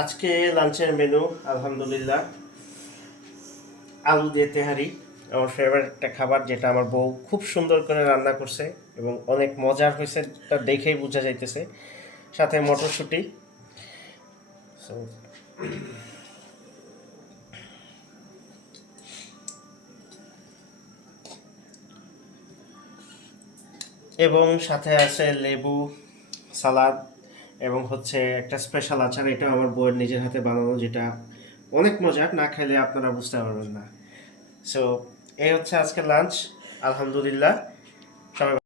আজকে লাঞ্চের মেনু আলহামদুলিল্লাহ আলু দিয়ে তেহারি, আমার ফেভারিট একটা খাবার, যেটা আমার বউ খুব সুন্দর করে রান্না করছে এবং অনেক মজার হয়েছে, তা দেখেই বোঝা যাইতেছে। সাথে মটরশুঁটি। So, এবং সাথে আছে লেবু, সালাদ, এবং হচ্ছে একটা স্পেশাল আচার। এটা আমার বউয়ের নিজের হাতে বানানো, যেটা অনেক মজার, না খেলে আপনারা বুঝতে পারবেন না। সো এই হচ্ছে আজকে লাঞ্চ। আলহামদুলিল্লাহ। সবাই